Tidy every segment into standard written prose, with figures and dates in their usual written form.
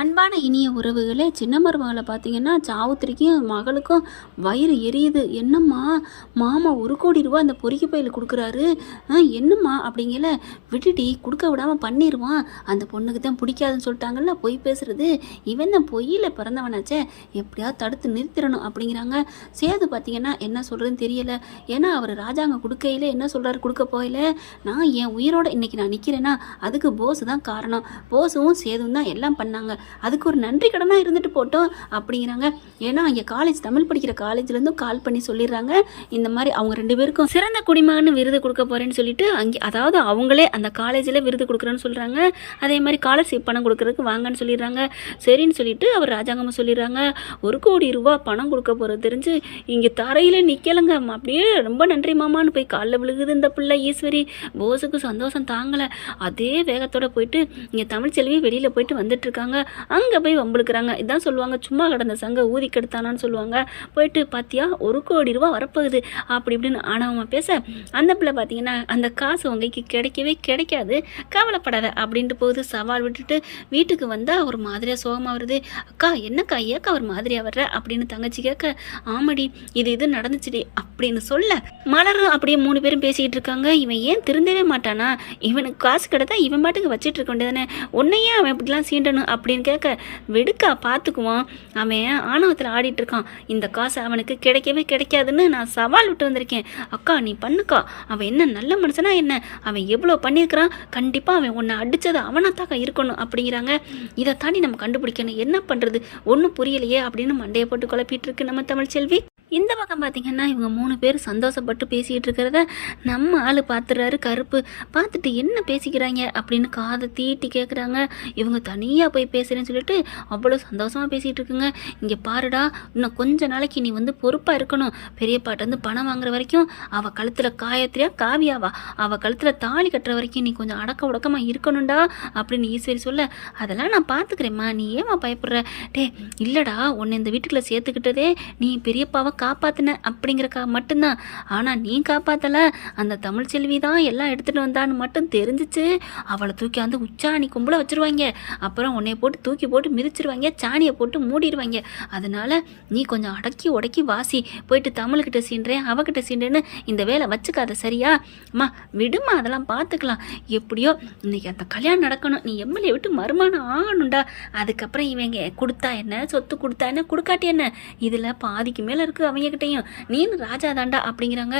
அன்பான இனிய உறவுகளே, சின்ன மருமகளை பார்த்தீங்கன்னா சாவுத்திரிக்கும் மகளுக்கும் வயிறு எரியுது. என்னம்மா, மாமா 1,00,00,000 ரூபா அந்த பொறிக்கு பையில் கொடுக்குறாரு, என்னம்மா அப்படிங்கல. விட்டுட்டி கொடுக்க விடாமல் பண்ணிடுவான், அந்த பொண்ணுக்கு தான் பிடிக்காதுன்னு சொல்லிட்டாங்கல்ல, பொய் பேசுறது. இவன் தான் பொய்யில் பிறந்தவனாச்சே, எப்படியாவது தடுத்து நிறுத்திடணும் அப்படிங்கிறாங்க. சேது பார்த்தீங்கன்னா என்ன சொல்கிறதுன்னு தெரியலை. ஏன்னா அவர் ராஜாங்க கொடுக்கையில் என்ன சொல்கிறாரு, கொடுக்க போயில நான் என் உயிரோட இன்னைக்கு நான் நிற்கிறேன்னா அதுக்கு போஸ் தான் காரணம். போஸும் சேதுவும் தான் எல்லாம் பண்ணாங்க, அதுக்கு ஒரு நன்றி கடனாக இருந்துட்டு போட்டோம் அப்படிங்கிறாங்க. ஏன்னா இங்கே காலேஜ், தமிழ் படிக்கிற காலேஜ்லேருந்தும் கால் பண்ணி சொல்லிடுறாங்க, இந்த மாதிரி அவங்க 2 பேருக்கும் சிறந்த குடிமகன் விருது கொடுக்க போகிறேன்னு சொல்லிட்டு அங்கே, அதாவது அவங்களே அந்த காலேஜில் விருது கொடுக்குறேன்னு சொல்கிறாங்க. அதே மாதிரி ஸ்காலர்ஷிப் பணம் கொடுக்குறதுக்கு வாங்கன்னு சொல்லிடுறாங்க. சரின்னு சொல்லிட்டு அவர் ராஜாங்கம்மா சொல்லிடுறாங்க, 1,00,00,000 ரூபா பணம் கொடுக்க போகிறது தெரிஞ்சு இங்கே தரையில் நிற்கலைங்க. அப்படியே ரொம்ப நன்றி மாமான்னு போய் காலில் விழுகுது இந்த பிள்ளை ஈஸ்வரி. போஸுக்கு சந்தோஷம் தாங்கலை. அதே வேகத்தோடு போயிட்டு இங்கே தமிழ்ச்செல்வி வெளியில் போயிட்டு வந்துட்டுருக்காங்க. அங்கே போய் வம்புழுக்கிறாங்க. இதான் சொல்லுவாங்க, சும்மா கடந்த சங்க ஊதி கெடுத்தானான்னு சொல்லுவாங்க. போயிட்டு பார்த்தியா 1,00,00,000 ரூபா வரப்போகுது அப்படி இப்படின்னு ஆனவங்க பேச, அந்த பிள்ளை பார்த்தீங்கன்னா அந்த காசு உங்கைக்கு கிடைக்கவே கிடைக்காது, கவலைப்படாத அப்படின்ட்டு போகுது. சவால் விட்டுட்டு வீட்டுக்கு வந்தால் ஒரு மாதிரியாக சோகமாக வருது. அக்கா என்னக்கா ஏக்கா ஒரு மாதிரியாக வர்ற அப்படின்னு தங்கச்சி கேட்க, ஆமாடி இது நடந்துச்சுடி அப்படின்னு சொல்ல, மலரும் அப்படியே 3 பேரும் பேசிக்கிட்டு இருக்காங்க. இவன் ஏன் திருந்தவே மாட்டானா, இவனுக்கு காசு கிடைத்தா இவன் பாட்டுக்கு வச்சுட்டு இருக்க வேண்டியதானே, உன்னையே அவன் இப்படிலாம் சீண்டணும் அப்படின்னு கேட்க, வெடுக்கா பார்த்துக்குவான், அவன் ஆணவத்தில் ஆடிட்டு இருக்கான், இந்த காசு அவனுக்கு கிடைக்கவே கிடைக்காதுன்னு நான் சவால் விட்டு வந்திருக்கேன். அக்கா நீ பண்ணுக்கா, அவன் என்ன நல்ல மனுஷனா என்ன, அவன் எவ்வளோ பண்ணியிருக்கிறான், கண்டிப்பாக அவன் உன்னை அடித்தது அவனாத்தாக்கா இருக்கணும் அப்படிங்கிறாங்க. இதை தாண்டி நம்ம கண்டுபிடிக்கணும், என்ன பண்ணுறது ஒன்றும் புரியலையே அப்படின்னு மண்டையை போட்டு குழப்பிட்டு இருக்கு நம்ம தமிழ்ச்செல்வி. இந்த பக்கம் பார்த்தீங்கன்னா இவங்க 3 பேர் சந்தோஷப்பட்டு பேசிக்கிட்டு இருக்கிறத நம்ம ஆள் பார்த்துறாரு. கருப்பு பார்த்துட்டு என்ன பேசிக்கிறாங்க அப்படின்னு காதை தீட்டி கேட்குறாங்க. இவங்க தனியாக போய் பேசுகிறேன்னு சொல்லிட்டு அவ்வளோ சந்தோஷமாக பேசிகிட்டு இருக்குங்க. இங்கே பாருடா, இன்னும் கொஞ்ச நாளைக்கு நீ வந்து பொறுப்பாக இருக்கணும், பெரியப்பாட்டேருந்து பணம் வாங்குற வரைக்கும் அவள் கழுத்தில் காயத்ரியா காவியாவா அவள் கழுத்தில் தாலி கட்டுற வரைக்கும் நீ கொஞ்சம் அடக்க உடக்கமாக இருக்கணும்டா அப்படின்னு ஈஸ்வரி சொல்ல, அதெல்லாம் நான் பார்த்துக்கிறேம்மா, நீ ஏமா பயப்படுற. டே இல்லைடா, உன்னை இந்த வீட்டுக்குள்ளே சேர்த்துக்கிட்டதே நீ பெரியப்பாவை காப்பாத்தின அப்படிங்கிறக்கா மட்டும்தான். ஆனால் நீ காப்பாத்தல, அந்த தமிழ்ச்செல்வி தான் எல்லாம் எடுத்துகிட்டு வந்தான்னு மட்டும் தெரிஞ்சிச்சு, அவளை தூக்கி வந்து உச்சாணி கும்பல வச்சுருவாங்க, அப்புறம் உன்னைய போட்டு தூக்கி போட்டு மிதிச்சிருவாங்க, சாணியை போட்டு மூடிடுவாங்க. அதனால நீ கொஞ்சம் அடக்கி உடக்கி வாசி, போயிட்டு தமிழ்கிட்ட சீன்றேன் அவகிட்ட சீன்றேன்னு இந்த வேலை வச்சுக்காத சரியா. அம்மா விடுமா, அதெல்லாம் பார்த்துக்கலாம், எப்படியோ இன்னைக்கு அந்த கல்யாணம் நடக்கணும், நீ எம்எல்ஏ விட்டு மருமானம் ஆகணும்டா, அதுக்கப்புறம் இவங்க கொடுத்தா என்ன, சொத்து கொடுத்தா என்ன, கொடுக்காட்டி என்ன, இதில் பாதிக்கு மேலே இருக்குது அவங்ககிட்டையும், நீனு ராஜா தாண்டா அப்படிங்கிறாங்க.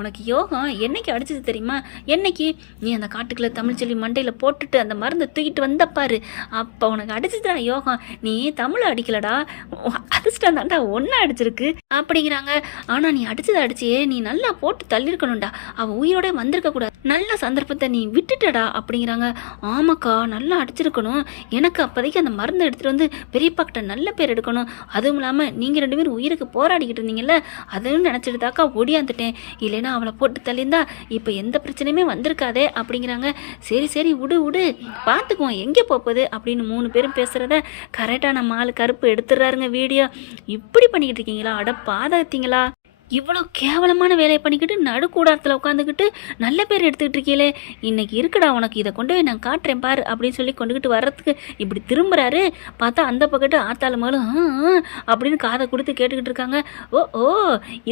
உனக்கு யோகம் என்னைக்கு அடிச்சது தெரியுமா, என்னைக்கு நீ அந்த காட்டுக்குள்ள தமிழ்ச்செல்வி மண்டையில் போட்டுட்டு அந்த மருந்தை தூக்கிட்டு வந்தப்பாரு, அப்போ உனக்கு அடிச்சதுடா யோகம், நீ தமிழை அடிக்கலடா, அதிர்ஷ்டம் தாண்டா ஒன்றா அடிச்சிருக்கு அப்படிங்கிறாங்க. ஆனால் நீ அடிச்சியே நீ நல்லா போட்டு தள்ளியிருக்கணும்டா, அவள் உயிரோட வந்திருக்க கூடாது, நல்ல சந்தர்ப்பத்தை நீ விட்டுட்டடா அப்படிங்கிறாங்க. ஆமாக்கா நல்லா அடிச்சிருக்கணும், எனக்கு அப்போதைக்கு அந்த மருந்தை எடுத்துகிட்டு வந்து பெரியப்பா கிட்ட நல்ல பேர் எடுக்கணும், அதுவும் இல்லாமல் நீங்கள் 2 பேரும் உயிருக்கு போராடிக்கிட்டு இருந்தீங்கல்ல, அதுன்னு நினச்சிட்டுதாக்கா ஓடியாந்துட்டேன், இல்லைன்னா அவளை போட்டு தள்ளியிருந்தா இப்போ எந்த பிரச்சனையுமே வந்திருக்காதே அப்படிங்கிறாங்க. சரி விடு பார்த்துக்குவோம் எங்கே போகுது அப்படின்னு 3 பேரும் பேசுகிறத கரெக்டாக நம்ம ஆள் கருப்பு எடுத்துடுறாருங்க வீடியோ. இப்படி பண்ணிக்கிட்டு இருக்கீங்களா, அட பாதத்தீங்களா, இவ்வளோ கேவலமான வேலையை பண்ணிக்கிட்டு நடுக்கூடாரத்தில் உட்காந்துக்கிட்டு நல்ல பேர் எடுத்துக்கிட்டு இருக்கீங்களே, இன்னைக்கு இருக்குடா உனக்கு, இதை கொண்டு போய் நான் காட்டுறேன் பாரு அப்படின்னு சொல்லி கொண்டுக்கிட்டு வர்றதுக்கு இப்படி திரும்புறாரு. பார்த்தா அந்த பக்கத்து ஆத்தாள் மகளும் அப்படின்னு காதை கொடுத்து கேட்டுக்கிட்டு இருக்காங்க. ஓ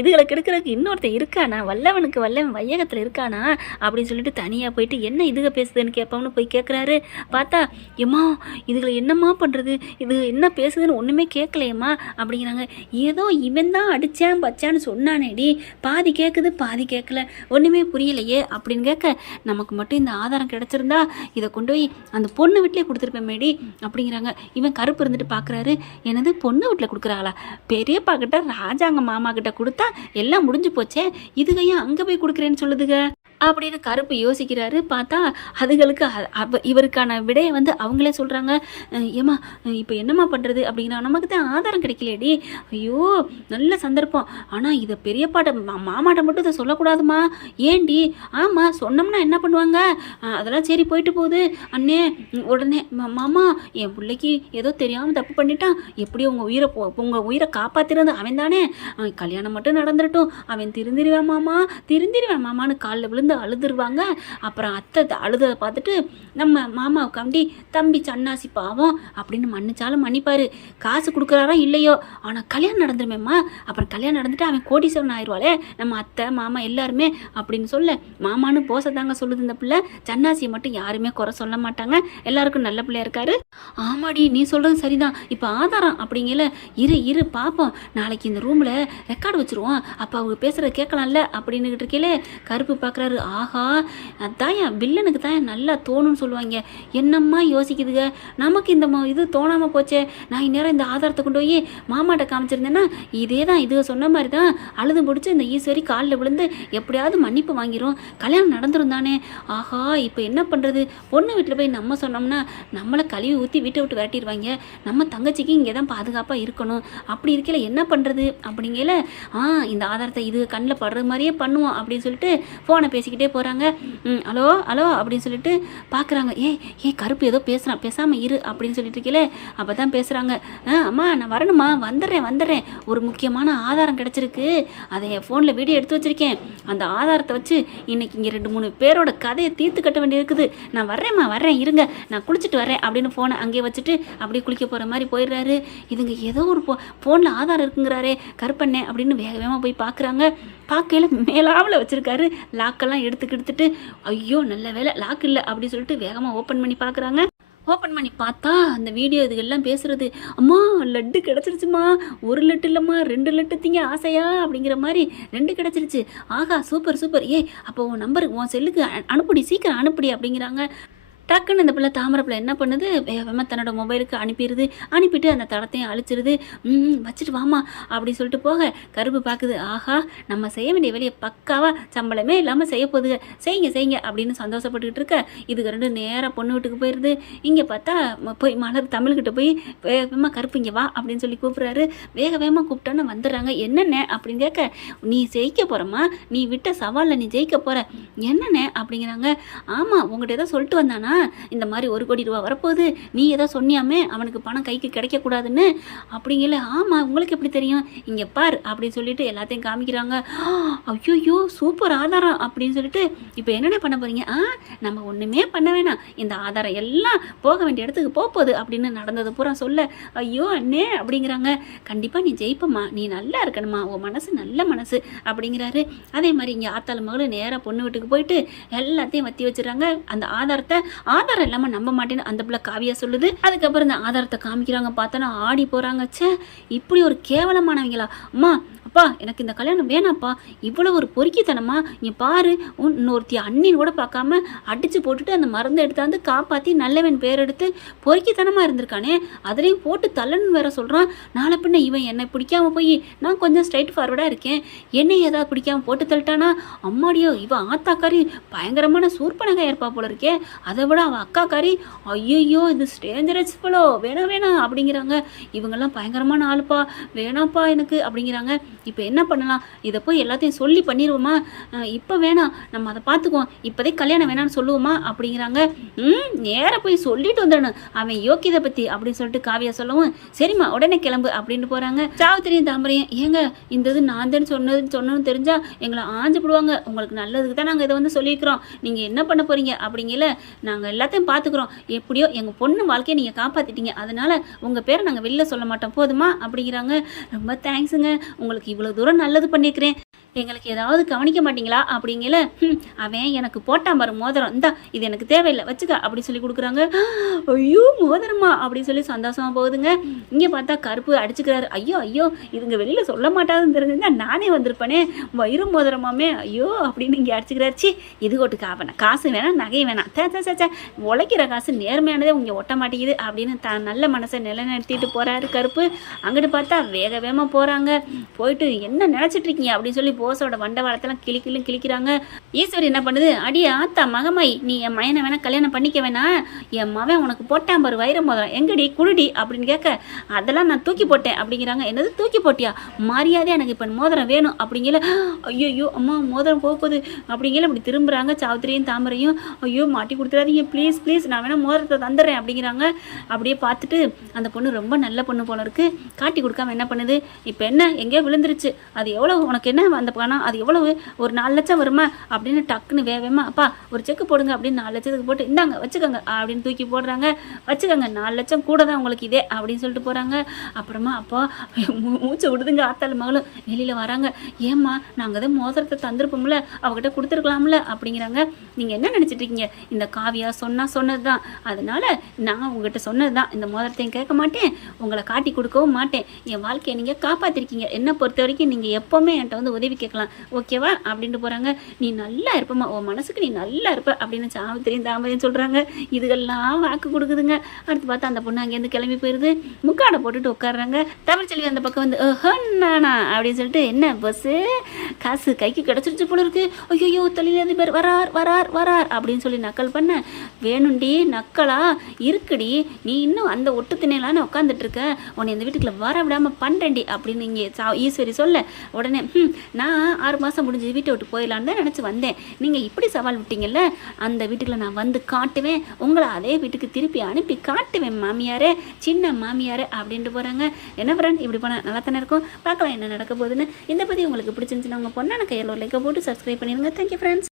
இதுகளை கெடுக்கிறதுக்கு இன்னொருத்தன் இருக்கானா, வல்லவனுக்கு வல்லவன் வையகத்தில் இருக்கானா அப்படின்னு சொல்லிட்டு தனியாக போயிட்டு என்ன இதுக பேசுதுன்னு கேட்போம்னு போய் கேட்குறாரு. பார்த்தா எம்மா இதுகளை என்னம்மா பண்ணுறது, இது என்ன பேசுதுன்னு ஒன்றுமே கேட்கலையம்மா அப்படிங்கிறாங்க. ஏதோ இவன் தான் அடித்தான் பச்சான்னு சொன்னானேடி, பாதி கேட்குது பாதி கேட்கல, ஒன்றுமே புரியலையே அப்படின்னு கேட்க, நமக்கு மட்டும் இந்த ஆதாரம் கிடச்சிருந்தா இதை கொண்டு போய் அந்த பொண்ணு வீட்டிலே கொடுத்துருப்பேன் மேடி அப்படிங்கிறாங்க. இவன் கருப்பு இருந்துட்டு பார்க்குறாரு, எனது பொண்ணு வீட்டில் கொடுக்குறாளா, பெரியப்பா கிட்ட ராஜாங்க மாமா கிட்ட கொடுத்தா எல்லாம் முடிஞ்சு போச்சே, இதுகையும் அங்கே போய் கொடுக்குறேன்னு சொல்லுதுங்க அப்படின்னு கருப்பு யோசிக்கிறாரு. பார்த்தா அதுகளுக்கு இவருக்கான விடையை வந்து அவங்களே சொல்கிறாங்க. ஏம்மா இப்போ என்னம்மா பண்ணுறது அப்படின்னா, நமக்கு தான் ஆதாரம் கிடைக்கலையடி, ஐயோ நல்ல சந்தர்ப்பம், ஆனால் இதை பெரியப்பாட்ட மாமாட்ட மட்டும் இதை சொல்லக்கூடாதுமா, ஏண்டி, ஆமாம் சொன்னோம்னா என்ன பண்ணுவாங்க, அதெல்லாம் சரி போயிட்டு போகுது அண்ணே, உடனே மாமா என் பிள்ளைக்கு ஏதோ தெரியாமல் தப்பு பண்ணிட்டான், எப்படியும் உங்கள் உயிரை காப்பாற்றினது அவன் தானே, கல்யாணம் மட்டும் நடந்துடட்டும், அவன் திருந்திருவேன் மாமான்னு காலில் விழுந்து விழுந்து அழுதுருவாங்க. அப்புறம் அத்தை அழுத பார்த்துட்டு நம்ம மாமாவுக்காண்டி தம்பி சன்னாசி பாவம் அப்படின்னு மன்னிச்சாலும் மன்னிப்பாரு. காசு கொடுக்குறாரா இல்லையோ, ஆனால் கல்யாணம் நடந்துருமேம்மா. அப்புறம் கல்யாணம் நடந்துட்டு அவன் கோடீஸ்வரன் ஆயிடுவாளே நம்ம அத்தை மாமா எல்லாருமே அப்படின்னு சொல்ல மாமான்னு போசதாங்க சொல்லுது இந்த பிள்ளை. சன்னாசியை மட்டும் யாருமே குறை சொல்ல மாட்டாங்க, எல்லாருக்கும் நல்ல பிள்ளையா இருக்காரு. ஆமாடி நீ சொல்கிறது சரிதான். இப்போ ஆதாரம் அப்படிங்கல இரு பார்ப்போம், நாளைக்கு இந்த ரூமில் ரெக்கார்டு வச்சுருவோம், அப்போ அவங்க பேசுகிறத கேட்கலாம்ல அப்படின்னுக்கிட்டு இருக்கேலே கருப்பு பார்க்குறாரு. ஆஹா அதான் வில்லனுக்கு தான் நல்லா தோணுன்னு சொல்லுவாங்க. என்னம்மா யோசிக்குதுங்க, நமக்கு இந்த இது தோணாமல் போச்சே. நான் இந்நேரம் இந்த ஆதாரத்தை கொண்டு போய் மாமாட்ட காமிச்சிருந்தேன்னா இதே தான் இது சொன்ன மாதிரி தான் அழுது பிடிச்சி இந்த ஈஸ்வரி காலில் விழுந்து எப்படியாவது மன்னிப்பு வாங்கிரும், கல்யாணம் நடந்துரும் தானே. ஆஹா இப்போ என்ன பண்ணுறது, பொண்ணு வீட்டில் போய் நம்ம சொன்னோம்னா நம்மளை கழுவி ஊற்றி வீட்டை விட்டு விரட்டிடுவாங்க, நம்ம தங்கச்சிக்கு இங்கே தான் பாதுகாப்பாக இருக்கணும், அப்படி இருக்கல என்ன பண்ணுறது அப்படிங்கல இந்த ஆதாரத்தை இது கண்ணில் படுற மாதிரியே பண்ணுவோம் அப்படின்னு சொல்லிட்டு ஃபோனை பேசிக்கிட்டே போகிறாங்க. ஹலோ ஹலோ அப்படின்னு சொல்லிட்டு பார்க்குறாங்க. ஏ கருப்பு ஏதோ பேசுகிறான், பேசாமல் இரு அப்படின்னு சொல்லிட்டு இருக்கல. அப்போ தான் பேசுகிறாங்க. அம்மா நான் வரணுமா, வந்துடுறேன், ஒரு முக்கியமான ஆதாரம் கிடச்சிருக்கு, அதை என் ஃபோனில் வீடியோ எடுத்து வச்சுருக்கேன், அந்த ஆதாரத்தை வச்சு இன்னைக்கு இங்கே 2-3 பேரோட கதையை தீர்த்து கட்ட வேண்டி இருக்குது, நான் வரேன் இருங்க நான் குளிச்சுட்டு வரேன் அப்படின்னு ஃபோனை அங்கேயே வச்சுட்டு அப்படியே குளிக்க போகிற மாதிரி போயிடுறாரு. இதுங்க ஏதோ ஒரு ஃபோனில் ஆதாரம் இருக்குங்கிறாரே கருப்பண்ணே அப்படின்னு வேகமாக போய் பார்க்குறாங்க. பார்க்கையில் மேலாவில் வச்சுருக்காரு, லாக்கெல்லாம் எடுத்துட்டு ஐயோ நல்ல வேலை லாக் இல்லை அப்படின்னு சொல்லிட்டு வேகமாக ஓப்பன் பண்ணி பார்க்குறாங்க. ஓப்பன் பண்ணி பார்த்தா அந்த வீடியோ இதுகள்லாம் பேசுகிறது. அம்மா லட்டு கிடச்சிருச்சுமா, 1 லட்டு இல்லைம்மா 2 லட்டு திங்க ஆசையா அப்படிங்கிற மாதிரி 2 கிடச்சிருச்சு. ஆகா சூப்பர் அப்போ உன் நம்பருக்கு உன் செல்லுக்கு அனுப்புடி, சீக்கிரம் அனுப்புடி அப்படிங்கிறாங்க. டக்குன்னு இந்த பிள்ளை தாமரை பிள்ளை என்ன பண்ணுது, வேகமாக தன்னோட மொபைலுக்கு அனுப்பிடுது. அனுப்பிட்டு அந்த தடத்தையும் அழிச்சிருது. வச்சுட்டு வாமா அப்படி சொல்லிட்டு போக கருப்பு பார்க்குது. ஆஹா நம்ம செய்ய வேண்டிய வேலையை பக்காவாக சம்பளமே இல்லாமல் செய்ய போகுதுங்க, செய்யுங்க அப்படின்னு சந்தோஷப்பட்டுக்கிட்டு இருக்க இதுக்கு 2 நேராக பொண்ணு வீட்டுக்கு போயிடுது. இங்கே பார்த்தா போய் மலர் தமிழ்கிட்ட போய் வேகமாக கருப்பு இங்கே வா அப்படின்னு சொல்லி கூப்பிட்றாரு. வேகமாக கூப்பிட்டோன்னு வந்துடுறாங்க. என்னென்ன அப்படின்னு கேட்க, நீ ஜெயிக்க போகிறம்மா, நீ விட்ட சவாலில் நீ ஜெயிக்க போகிற, என்னென்ன அப்படிங்கிறாங்க. ஆமாம் உங்கள்கிட்ட ஏதோ சொல்லிட்டு வந்தானா இந்த மாதிரி 1 கோடி ரூபா வரப்போகுது, நீ ஏதோ சொன்னியாமே அவனுக்கு பணம் கைக்கு கிடைக்கக்கூடாதுன்னு அப்படிங்கல. ஆமாம் உங்களுக்கு எப்படி தெரியும், இங்கே பார் அப்படின்னு சொல்லிட்டு எல்லாத்தையும் காமிக்கிறாங்க. ஐயோ சூப்பர் ஆதாரம் அப்படின்னு சொல்லிட்டு இப்போ என்னென்ன பண்ண போறீங்க, நம்ம ஒன்றுமே பண்ண வேணாம், இந்த ஆதாரம் எல்லாம் போக வேண்டிய இடத்துக்கு போகுது அப்படின்னு நடந்தது பூரா சொல்ல. ஐயோ அண்ணே அப்படிங்கிறாங்க. கண்டிப்பாக நீ ஜெயிப்பம்மா, நீ நல்லா இருக்கணுமா, உன் மனசு நல்ல மனசு அப்படிங்கிறாரு. அதே மாதிரி இங்கே ஆத்தாள் மகளும் நேராக பொண்ணு வீட்டுக்கு போயிட்டு எல்லாத்தையும் வத்தி வச்சுறாங்க. அந்த ஆதாரம் இல்லாமல் நம்ப மாட்டேன்னு அந்த பிள்ளை காவியா சொல்லுது. அதுக்கப்புறம் இந்த ஆதாரத்தை காமிக்கிறாங்க. பார்த்தோன்னா ஆடி போகிறாங்க. ச்சே இப்படி ஒரு கேவலமானவங்களா, அம்மா அப்பா எனக்கு இந்த கல்யாணம் வேணாப்பா, இவ்வளோ ஒரு பொறுக்கித்தனமா, நீ பாரு இன்னொருத்தி அண்ணின்னு கூட பார்க்காம அடித்து போட்டுட்டு அந்த மருந்தை எடுத்தாந்து காப்பாற்றி நல்லவன் பேர் எடுத்து பொறுக்கித்தனமாக இருந்திருக்கானே, அதுலேயும் போட்டு தள்ளன்னு வேற சொல்கிறான். நாளை பின்ன இவன் என்னை பிடிக்காம போய் நான் கொஞ்சம் ஸ்ட்ரைட் ஃபார்வர்டாக இருக்கேன், என்னை ஏதாவது பிடிக்காம போட்டு தள்ளிட்டானா, அம்மாடியோ இவன் ஆத்தாக்காரி பயங்கரமான சூர்பனகா இருப்பா போல இருக்கே, அதை விட அவன் அக்காக்காரி ஐயோ இது ஸ்டேஞ்சரஸ் போலோ, வேணாம் அப்படிங்கிறாங்க. இவங்கெல்லாம் பயங்கரமான ஆளுப்பா, வேணாப்பா எனக்கு அப்படிங்கிறாங்க. இப்போ என்ன பண்ணலாம், இதை போய் எல்லாத்தையும் சொல்லி பண்ணிடுவோமா, இப்போ வேணாம் நம்ம அதை பார்த்துக்குவோம், இப்போதே கல்யாணம் வேணான்னு சொல்லுவோமா அப்படிங்கிறாங்க. நேராக போய் சொல்லிட்டு வந்துடணும் அவன் யோக்கியதை பற்றி அப்படின்னு சொல்லிட்டு காவியா சொல்லவும், சரிம்மா உடனே கிளம்பு அப்படின்ட்டு போகிறாங்க. சாவித்திரியும் தாமரையும், ஏங்க இந்த இது நான் தான் சொன்னதுன்னு தெரிஞ்சால் எங்களை ஆஞ்சு போடுவாங்க, உங்களுக்கு நல்லதுக்கு தான் நாங்கள் இதை வந்து சொல்லியிருக்கிறோம், நீங்கள் என்ன பண்ண போகிறீங்க அப்படிங்கல, நாங்கள் எல்லாத்தையும் பார்த்துக்குறோம், எப்படியோ எங்கள் பொண்ணு வாழ்க்கையை நீங்கள் காப்பாற்றிட்டீங்க, அதனால் உங்கள் பேரை நாங்கள் வெளில சொல்ல மாட்டோம் போதுமா அப்படிங்கிறாங்க. ரொம்ப தேங்க்ஸுங்க, உங்களுக்கு இவ்வளோ தூரம் நல்லது பண்ணியிருக்கிறேன், எங்களுக்கு ஏதாவது கவனிக்க மாட்டீங்களா அப்படிங்கல. அவன் எனக்கு போட்டான் பாரு மோதிரம், இந்தா இது எனக்கு தேவையில்லை வச்சுக்க அப்படி சொல்லி கொடுக்குறாங்க. ஐயோ மோதிரமா அப்படின்னு சொல்லி சந்தோஷமா போகுதுங்க. இங்கே பார்த்தா கருப்பு அடிச்சுக்கிறாரு. ஐயோ இதுங்க வெளியில் சொல்ல மாட்டாதுன்னு தெரிஞ்சிருந்தா நானே வந்திருப்பேனே, வயிறு மோதிரமாமே ஐயோ அப்படின்னு இங்கே அடிச்சுக்கிறாச்சு. இது கொட்டுக்கா வேணாம், காசு வேணாம், நகை வேணாம், சே உழைக்கிற காசு நேர்மையானதே இங்கே ஒட்ட மாட்டேங்குது அப்படின்னு தான் நல்ல மனசை நிலைநிறுத்திட்டு போகிறாரு கருப்பு. அங்கிட்டு பார்த்தா வேகமாக போகிறாங்க. போயிட்டு என்ன நினச்சிட்டு இருக்கீங்க அப்படின்னு சொல்லி போஸோட வண்டவாளத்தெல்லாம் கிளிக்கிறாங்க. ஈஸ்வரி என்ன பண்ணுது, அடி ஆத்தா மகமாய் நீ என் மயனை வேணா கல்யாணம் பண்ணிக்க வேணாம், என் மவன் உனக்கு போட்டான் பாரு வைர மோதிரம், எங்கடி குடுடி அப்படின்னு கேட்க, அதெல்லாம் நான் தூக்கி போட்டேன் அப்படிங்கிறாங்க. என்னது தூக்கி போட்டியா, மரியாதை எனக்கு இப்போ மோதிரம் வேணும் அப்படிங்கல. ஐயோ அம்மா மோதிரம் போகுது அப்படிங்கல. இப்படி திரும்புறாங்க சாவித்திரியும் தாமரையும். ஐயோ மாட்டி கொடுத்துறாதீங்க ப்ளீஸ் நான் வேணா மோதிரத்தை தந்துடுறேன் அப்படிங்கிறாங்க. அப்படியே பார்த்துட்டு அந்த பொண்ணு ரொம்ப நல்ல பொண்ணு போல இருக்கு, காட்டி கொடுக்காம என்ன பண்ணுது, இப்போ என்ன எங்கேயோ விழுந்து வந்துருச்சு. அது எவ்வளவு உனக்கு என்ன அந்த பணம்? அது எவ்வளவு? ஒரு 4 லட்சம் வருமா? அப்படின்னு டக்குன்னு வேகமா, அப்பா ஒரு செக் போடுங்க அப்படின்னு 4 லட்சத்துக்கு போட்டு, இந்தாங்க வச்சுக்கோங்க அப்படின்னு தூக்கி போடுறாங்க. வச்சுக்கோங்க 4 லட்சம் கூட தான் உங்களுக்கு இதே அப்படின்னு சொல்லிட்டு போறாங்க. அப்புறமா அப்பா மூச்சை விடுதுங்க ஆத்தாள் மகளும். வெளியில வராங்க. ஏம்மா நாங்கள் தான் மோதிரத்தை தந்திருப்போம்ல, அவகிட்ட கொடுத்துருக்கலாம்ல அப்படிங்கிறாங்க. நீங்க என்ன நினைச்சிட்டு இருக்கீங்க? இந்த காவியா சொன்னது தான். அதனால நான் உங்ககிட்ட சொன்னது தான். இந்த மோதிரத்தையும் கேட்க மாட்டேன், உங்களை காட்டி கொடுக்கவும் மாட்டேன். என் வாழ்க்கையை நீங்க காப்பாத்திருக்கீங்க. என்ன பொறுத்த வரைக்கும் நீங்க எப்பவுமே என்கிட்ட வந்து உதவி கேட்கலாம், ஓகேவா அப்படின்ட்டு போறாங்க. நீ நல்லா இருப்பமா, உன் மனசுக்கு நீ நல்லா இருப்ப அப்படின்னு சாவித்திரியும் தாமரையும் சொல்றாங்க. இதுகெல்லாம் வாக்கு கொடுக்குதுங்க. அடுத்து பார்த்தா அந்த பொண்ணு அங்கேருந்து கிளம்பி போயிருது. முக்காடை போட்டுட்டு உட்காடுறாங்க. தமிழ்ச்செல்வி அந்த பக்கம் வந்து நானா அப்படின்னு சொல்லிட்டு, என்ன பஸ்ஸு காசு கைக்கு கிடச்சிருச்சு போல இருக்கு, ஐயோ தொழிலதிபர் வரார் வரார் வரார் அப்படின்னு சொல்லி நக்கல் பண்ண. வேணுண்டி நக்கலா இருக்குடி, நீ இன்னும் அந்த ஒட்டு திணையிலான்னு உட்காந்துட்டு இருக்க, உன்னை இந்த வீட்டுக்குள்ள வர விடாம பண்றேன்டி அப்படின்னு இங்கே ஈஸ்வரி சொல்ல. உடனே நான் 6 மாதம் முடிஞ்சு வீட்டை விட்டு போயிடலான்னு தான் நினச்சி வந்தேன், நீங்கள் இப்படி சவால் விட்டீங்கல்ல, அந்த வீட்டுக்குள்ள நான் வந்து காட்டுவேன், உங்களை அதே வீட்டுக்கு திருப்பி அனுப்பி காட்டுவேன் மாமியாரே, சின்ன மாமியாரே அப்படின்ட்டு போகிறாங்க. என்ன ஃப்ரெண்ட் இப்படி போனால் நல்லா தானே இருக்கும். பார்க்கலாம் என்ன நடக்க போகுதுன்னு. இந்த பற்றி உங்களுக்கு பிடிச்சிருந்துச்சுன்னா உங்கள் பொண்ணான கையில் ஒரு லைக்கை போட்டு சப்ஸ்கிரைப் பண்ணிடுங்க. Thank you friends.